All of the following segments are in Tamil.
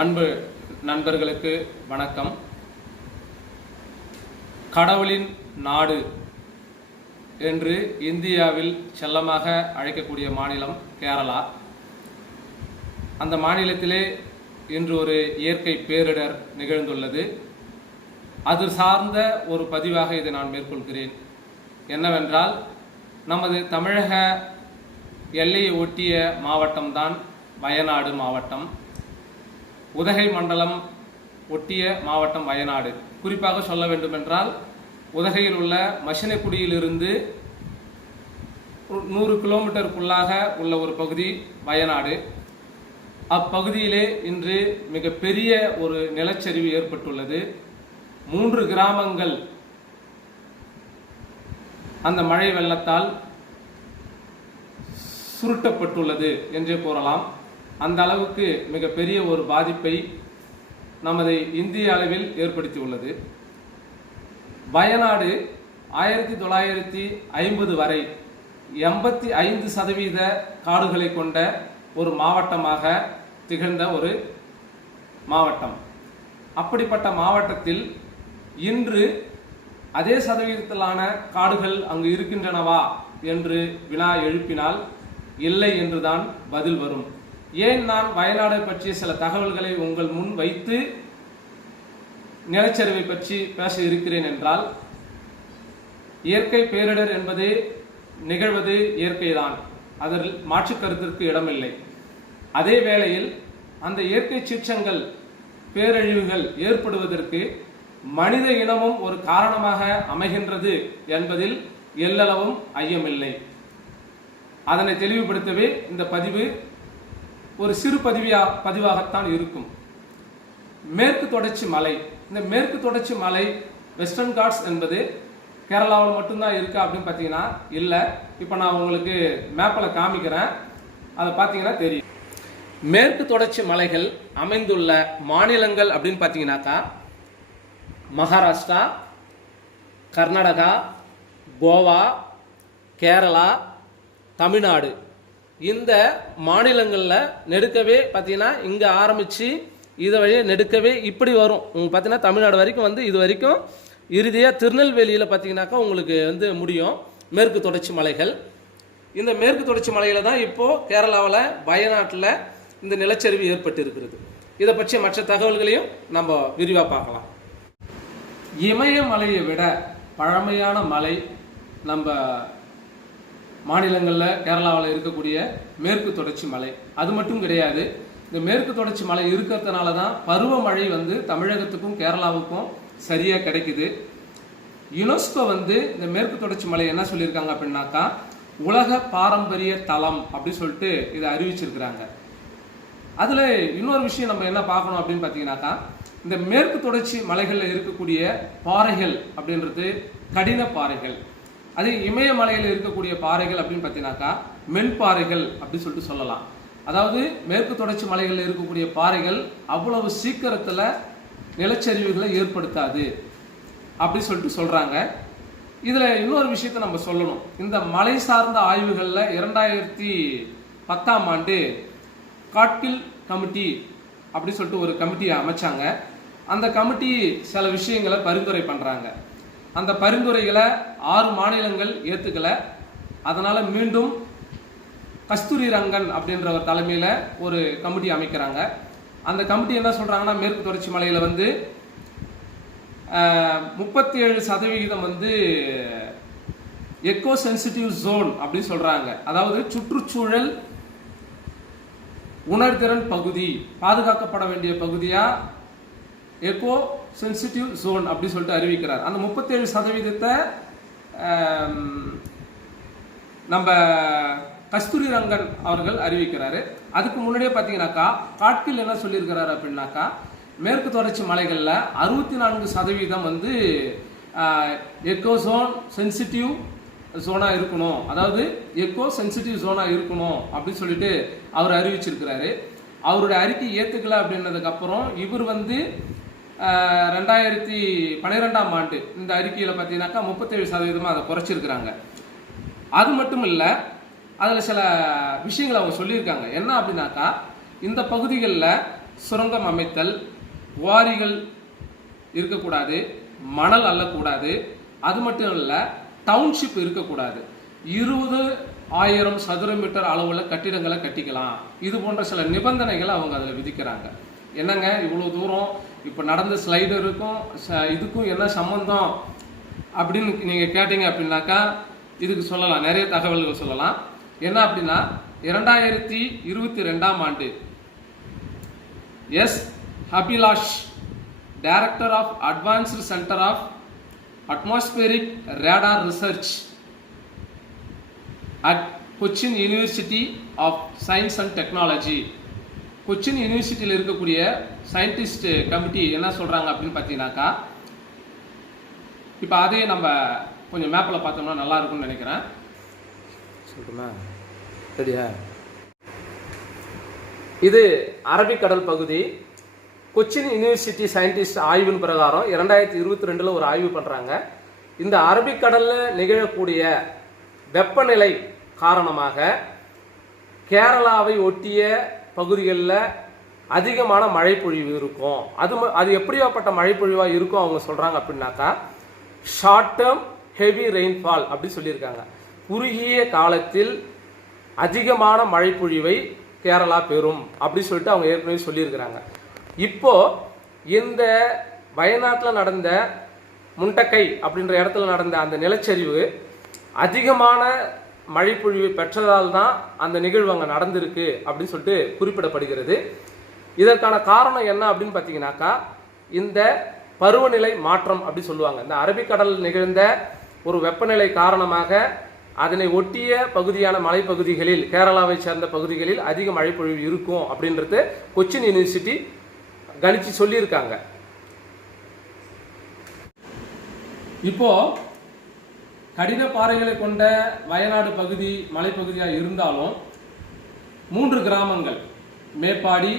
அன்பு நண்பர்களுக்கு வணக்கம். கடவுளின் நாடு என்று இந்தியாவில் செல்லமாக அழைக்கக்கூடிய மாநிலம் கேரளா. அந்த மாநிலத்திலே இன்று ஒரு இயற்கை பேரிடர் நிகழ்ந்துள்ளது. அது சார்ந்த ஒரு பதிவாக இதை நான் மேற்கொள்கிறேன். என்னவென்றால் நமது தமிழக எல்லையை ஒட்டிய மாவட்டம்தான் வயநாடு மாவட்டம். உதகை மண்டலம் ஒட்டிய மாவட்டம் வயநாடு. குறிப்பாக சொல்ல வேண்டுமென்றால் உதகையில் உள்ள மசினக்குடியிலிருந்து நூறு கிலோமீட்டருக்குள்ளாக உள்ள ஒரு பகுதி வயநாடு. அப்பகுதியிலே இன்று மிகப்பெரிய ஒரு நிலச்சரிவு ஏற்பட்டுள்ளது. மூன்று கிராமங்கள் அந்த மழை வெள்ளத்தால் சுருட்டப்பட்டுள்ளது என்றே கூறலாம். அந்த அளவுக்கு மிகப்பெரிய ஒரு பாதிப்பை நமது இந்திய அளவில் ஏற்படுத்தியுள்ளது. வயநாடு ஆயிரத்தி தொள்ளாயிரத்தி ஐம்பது வரை எண்பத்தி ஐந்து சதவீத காடுகளை கொண்ட ஒரு மாவட்டமாக திகழ்ந்த ஒரு மாவட்டம். அப்படிப்பட்ட மாவட்டத்தில் இன்று அதே சதவீதத்திலான காடுகள் அங்கு இருக்கின்றனவா என்று வினா எழுப்பினால் இல்லை என்றுதான் பதில் வரும். ஏன் நான் வயநாடு பற்றிய சில தகவல்களை உங்கள் முன் வைத்து நிலச்சரிவை பற்றி பேச இருக்கிறேன் என்றால் இயற்கை பேரிடர் என்பது நிகழ்வது இயற்கைதான். அதில் மாற்று கருத்திற்கு இடமில்லை. அதே வேளையில் அந்த இயற்கை சீற்றங்கள் பேரழிவுகள் ஏற்படுவதற்கு மனித இனமும் ஒரு காரணமாக அமைகின்றது என்பதில் எல்லளவும் ஐயமில்லை. அதனை தெளிவுபடுத்தவே இந்த பதிவு ஒரு சிறு பதிவியா பதிவாகத்தான் இருக்கும். மேற்கு தொடர்ச்சி மலை. இந்த மேற்கு தொடர்ச்சி மலை வெஸ்டர்ன் காட்ஸ் என்பது கேரளாவில் மட்டும்தான் இருக்கா அப்படின்னு பார்த்தீங்கன்னா இல்லை. இப்போ நான் உங்களுக்கு மேப்பில் காமிக்கிறேன். அதை பார்த்தீங்கன்னா தெரியும். மேற்கு தொடர்ச்சி மலைகள் அமைந்துள்ள மாநிலங்கள் அப்படின்னு பார்த்தீங்கன்னாக்கா மகாராஷ்டிரா கர்நாடகா கோவா கேரளா தமிழ்நாடு. இந்த மாநிலங்களில் நெடுக்கவே பார்த்தீங்கன்னா இங்கே ஆரம்பித்து இதை வழியே நெடுக்கவே இப்படி வரும். உங்களுக்கு பார்த்தீங்கன்னா தமிழ்நாடு வரைக்கும் வந்து இது வரைக்கும் இறுதியாக திருநெல்வேலியில் பார்த்தீங்கன்னாக்கா உங்களுக்கு வந்து முடியும். மேற்கு தொடர்ச்சி மலைகள். இந்த மேற்கு தொடர்ச்சி மலையில் தான் இப்போது கேரளாவில் வயநாட்டில் இந்த நிலச்சரிவு ஏற்பட்டு இருக்கிறது இதை பற்றிய மற்ற தகவல்களையும் நம்ம விரிவாக பார்க்கலாம். இமயமலையை விட பழமையான மலை நம்ம மாநிலங்களில் கேரளாவில் இருக்கக்கூடிய மேற்கு தொடர்ச்சி மலை. அது மட்டும் கிடையாது. இந்த மேற்கு தொடர்ச்சி மலை இருக்கிறதுனால தான் பருவமழை வந்து தமிழகத்துக்கும் கேரளாவுக்கும் சரியாக கிடைக்குது. யுனெஸ்கோ வந்து இந்த மேற்கு தொடர்ச்சி மலை என்ன சொல்லியிருக்காங்க அப்படின்னாக்கா உலக பாரம்பரிய தலம் அப்படின்னு சொல்லிட்டு இதை அறிவிச்சிருக்கிறாங்க. அதில் இன்னொரு விஷயம் நம்ம என்ன பார்க்கணும் அப்படின்னு பார்த்தீங்கன்னாக்கா இந்த மேற்கு தொடர்ச்சி மலைகளில் இருக்கக்கூடிய பாறைகள் அப்படின்றது கடின பாறைகள். அது இமயமலையில் இருக்கக்கூடிய பாறைகள் அப்படின்னு பார்த்தீங்கன்னாக்கா மெல் பாறைகள் அப்படின்னு சொல்லிட்டு சொல்லலாம். அதாவது மேற்கு தொடர்ச்சி மலைகளில் இருக்கக்கூடிய பாறைகள் அவ்வளவு சீக்கிரத்தில் நிலச்சரிவுகளை ஏற்படுத்தாது அப்படி சொல்லிட்டு சொல்கிறாங்க இதில் இன்னொரு விஷயத்தை நம்ம சொல்லணும். இந்த மலை சார்ந்த ஆய்வுகளில் இரண்டாயிரத்தி பத்தாம் ஆண்டு காட்டில் கமிட்டி அப்படி சொல்லிட்டு ஒரு கமிட்டியை அமைச்சாங்க. அந்த கமிட்டி சில விஷயங்களை பரிந்துரை பண்ணுறாங்க அந்த பரிந்துரைகளை ஆறு மாநிலங்கள் ஏற்றுக்கலை அதனால் மீண்டும் கஸ்தூரி ரங்கன் அப்படின்றவர் தலைமையில் ஒரு கமிட்டி அமைக்கிறாங்க. அந்த கமிட்டி என்ன சொல்கிறாங்கன்னா மேற்கு தொடர்ச்சி மலையில் வந்து முப்பத்தி ஏழு சதவிகிதம் வந்து எக்கோ சென்சிட்டிவ் ஜோன் அப்படின்னு சொல்கிறாங்க அதாவது சுற்றுச்சூழல் உணர்திறன் பகுதி பாதுகாக்கப்பட வேண்டிய பகுதியாக எக்கோ சென்சிட்டிவ் ஜோன் அப்படின்னு சொல்லிட்டு அறிவிக்கிறார். அந்த முப்பத்தேழு சதவீதத்தை நம்ம கஸ்தூரி ரங்கன் அவர்கள் அறிவிக்கிறாரு. அதுக்கு முன்னாடியே பார்த்தீங்கன்னாக்கா காட்டில் என்ன சொல்லியிருக்கிறாரு அப்படின்னாக்கா மேற்கு தொடர்ச்சி மலைகளில் அறுபத்தி நான்கு சதவீதம் வந்து எக்கோ ஜோன் சென்சிட்டிவ் ஜோனாக இருக்கணும். அதாவது எக்கோ சென்சிட்டிவ் ஜோனாக இருக்கணும் அப்படின்னு சொல்லிட்டு அவர் அறிவிச்சிருக்கிறாரு. அவருடைய அறிக்கை ஏற்றுக்கல அப்படின்னதுக்கப்புறம் இவர் வந்து ரெண்டாயிரத்தி பன்னிரெண்டாம் ஆண்டு இந்த அறிக்கையில் பார்த்தீங்கன்னாக்கா முப்பத்தேழு சதவீதமாக அதை குறைச்சிருக்கிறாங்க. அது மட்டும் இல்லை அதில் சில விஷயங்களை அவங்க சொல்லியிருக்காங்க. என்ன அப்படின்னாக்கா இந்த பகுதிகளில் சுரங்கம் அமைத்தல் குவாரிகள் இருக்கக்கூடாது மணல் அள்ளக்கூடாது அது மட்டும் இல்லை டவுன்ஷிப் இருக்கக்கூடாது. இருபது ஆயிரம் சதுர மீட்டர் அளவில் கட்டிடங்களை கட்டிக்கலாம். இது போன்ற சில நிபந்தனைகளை அவங்க அதில் விதிக்கிறாங்க. என்னங்க இவ்வளோ தூரம் இப்போ நடந்த ஸ்லைடருக்கும் ச- இதுக்கும் என்ன சம்மந்தம் அப்படின்னு நீங்கள் கேட்டீங்க அப்படின்னாக்கா இதுக்கு சொல்லலாம். நிறைய தகவல்கள் சொல்லலாம். என்ன அப்படின்னா இரண்டாயிரத்தி இருபத்தி ரெண்டாம் ஆண்டு S. Abhilash director of advanced centre of atmospheric radar research at Cochin university of science and technology Cochin யூனிவர்சிட்டியில் இருக்கக்கூடிய சயின்டிஸ்ட் கமிட்டி என்ன சொல்கிறாங்க அப்படின்னு பார்த்தீங்கன்னாக்கா இப்போ அதையே நம்ம கொஞ்சம் மேப்பில் பார்த்தோம்னா நல்லா இருக்கும்னு நினைக்கிறேன். சொல்லுமா சரியா? இது அரபிக்கடல் பகுதி. கொச்சின் யூனிவர்சிட்டி சயின்டிஸ்ட் ஆய்வின் பிரகாரம் இரண்டாயிரத்தி இருபத்தி ரெண்டில் ஒரு ஆய்வு பண்ணுறாங்க இந்த அரபிக்கடலில் நிகழக்கூடிய வெப்பநிலை காரணமாக கேரளாவை ஒட்டிய பகுதிகளில் அதிகமான மழைப்பொழிவு இருக்கும். அது ம- அது எப்படியாப்பட்ட மழைப்பொழிவாக இருக்கும் அவங்க சொல்கிறாங்க அப்படின்னாக்கா ஷார்ட் டேர்ம் ஹெவி ரெயின்ஃபால் அப்படி சொல்லியிருக்காங்க. குறுகிய காலத்தில் அதிகமான மழைப்பொழிவை கேரளா பெறும் அப்படி சொல்லிட்டு அவங்க ஏற்கனவே சொல்லியிருக்கிறாங்க. இப்போ இந்த வயநாட்டில் நடந்த முண்டக்கை அப்படின்ற இடத்துல நடந்த அந்த நிலச்சரிவு அதிகமான மழைப்பொழிவு பெற்றதால் தான் அந்த நிகழ்வு அங்கே நடந்திருக்கு அப்படின்னு சொல்லிட்டு குறிப்பிடப்படுகிறது. இதற்கான காரணம் என்ன அப்படின்னு பார்த்தீங்கன்னாக்கா இந்த பருவநிலை மாற்றம் அப்படி சொல்லுவாங்க. இந்த அரபிக்கடல் நிகழ்ந்த ஒரு வெப்பநிலை காரணமாக அதனை ஒட்டிய பகுதியான மலைப்பகுதிகளில் கேரளாவை சேர்ந்த பகுதிகளில் அதிக மழைப்பொழிவு இருக்கும் அப்படின்றது கொச்சின் யூனிவர்சிட்டி கணிச்சு சொல்லியிருக்காங்க. இப்போ கடின பாறைகளை கொண்ட வயநாடு பகுதி மலைப்பகுதியாக இருந்தாலும் மூன்று கிராமங்கள். மேப்பாடி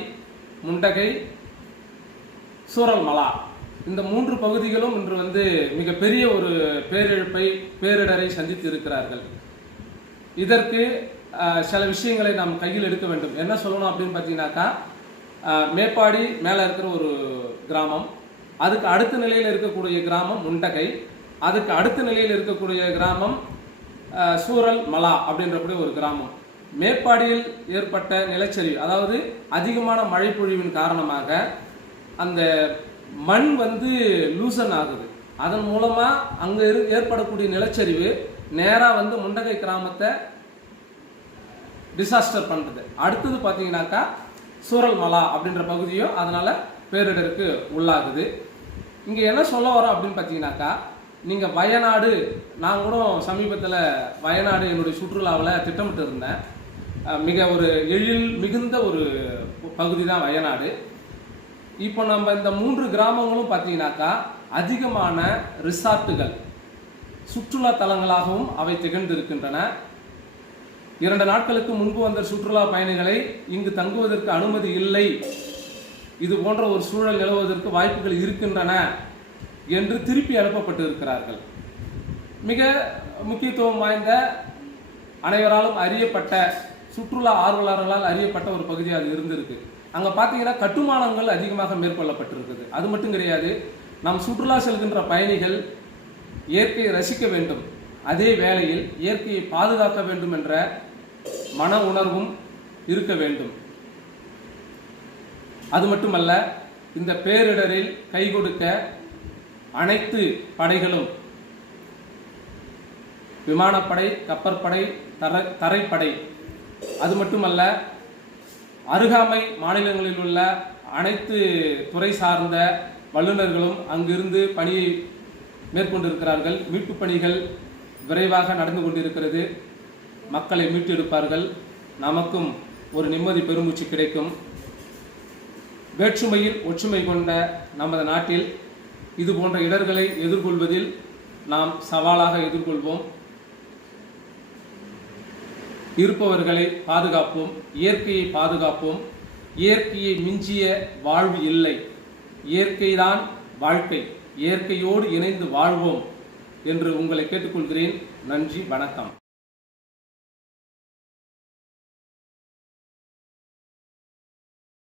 முண்டகை சூரல்மலா. இந்த மூன்று பகுதிகளும் இன்று வந்து மிகப்பெரிய ஒரு பேரிழப்பை பேரிடரை சந்தித்து இருக்கிறார்கள். இதற்கு சில விஷயங்களை நாம் கையில் எடுக்க வேண்டும். என்ன சொல்லணும் அப்படின்னு பார்த்தீங்கன்னாக்கா மேப்பாடி மேலே இருக்கிற ஒரு கிராமம் அதுக்கு அடுத்த நிலையில் இருக்கக்கூடிய கிராமம் முண்டகை. அதுக்கு அடுத்த நிலையில் இருக்கக்கூடிய கிராமம் சூரல் மலா அப்படின்றக்கூடிய ஒரு கிராமம். மேப்பாடியில் ஏற்பட்ட நிலச்சரிவு அதாவது அதிகமான மழைப்பொழிவின் காரணமாக அந்த மண் வந்து லூசன் ஆகுது. அதன் மூலமாக அங்கே இரு- ஏற்படக்கூடிய நிலச்சரிவு நேராக வந்து முண்டகை கிராமத்தை டிசாஸ்டர் பண்ணுறது அடுத்தது பார்த்தீங்கன்னாக்கா சூரல் மலா அப்படின்ற பகுதியும் அதனால் பேரிடருக்கு உள்ளாகுது. இங்கே என்ன சொல்ல வரோம் அப்படின்னு பார்த்தீங்கன்னாக்கா நீங்கள் வயநாடு நான் கூட சமீபத்தில் வயநாடு என்னுடைய சுற்றுலாவில் திட்டமிட்டு இருந்தேன் மிக ஒரு எழில் மிகுந்த ஒரு பகுதி தான் வயநாடு. இப்போ நம்ம இந்த மூன்று கிராமங்களும் பார்த்தீங்கன்னாக்கா அதிகமான ரிசார்ட்டுகள் சுற்றுலா தலங்களாகவும் அவை திகழ்ந்து இருக்கின்றன இரண்டு நாட்களுக்கு முன்பு வந்த சுற்றுலா பயணிகளை இங்கு தங்குவதற்கு அனுமதி இல்லை. இது போன்ற ஒரு சூழல் நிலவுவதற்கு வாய்ப்புகள் இருக்கின்றன. என்று திருப்பி அனுப்பப்பட்டு இருக்கிறார்கள் மிக முக்கியத்துவம் வாய்ந்த அனைவராலும் அறியப்பட்ட சுற்றுலா ஆர்வலர்களால் அறியப்பட்ட ஒரு பகுதி அது இருந்திருக்கு. அங்கே பார்த்தீங்கன்னா கட்டுமானங்கள் அதிகமாக மேற்கொள்ளப்பட்டிருக்குது. அது மட்டும் கிடையாது நம் சுற்றுலா செல்கின்ற பயணிகள் இயற்கையை ரசிக்க வேண்டும். அதே வேளையில் இயற்கையை பாதுகாக்க வேண்டும் என்ற மன உணர்வும் இருக்க வேண்டும். அது மட்டுமல்ல இந்த பேரிடரில் கை கொடுக்க அனைத்து படைகளும் விமானப்படை கப்பற்படை தர தரைப்படை. அது மட்டுமல்ல அருகாமை மாநிலங்களில் உள்ள அனைத்து துறை சார்ந்த வல்லுநர்களும் அங்கிருந்து பணியை மேற்கொண்டிருக்கிறார்கள். மீட்பு பணிகள் விரைவாக நடந்து கொண்டிருக்கிறது. மக்களை மீட்டெடுப்பார்கள். நமக்கும் ஒரு நிம்மதி பெருமூச்சு கிடைக்கும். வேற்றுமையில் ஒற்றுமை கொண்ட நமது நாட்டில் இது போன்ற இடர்களை எதிர்கொள்வதில் நாம் சவாலாக எதிர்கொள்வோம். இருப்பவர்களை பாதுகாப்போம். இயற்கையை பாதுகாப்போம். இயற்கையை மிஞ்சிய வாழ்வு இல்லை. இயற்கைதான் வாழ்க்கை. இயற்கையோடு இணைந்து வாழ்வோம் என்று உங்களை கேட்டுக்கொள்கிறேன். நன்றி வணக்கம்.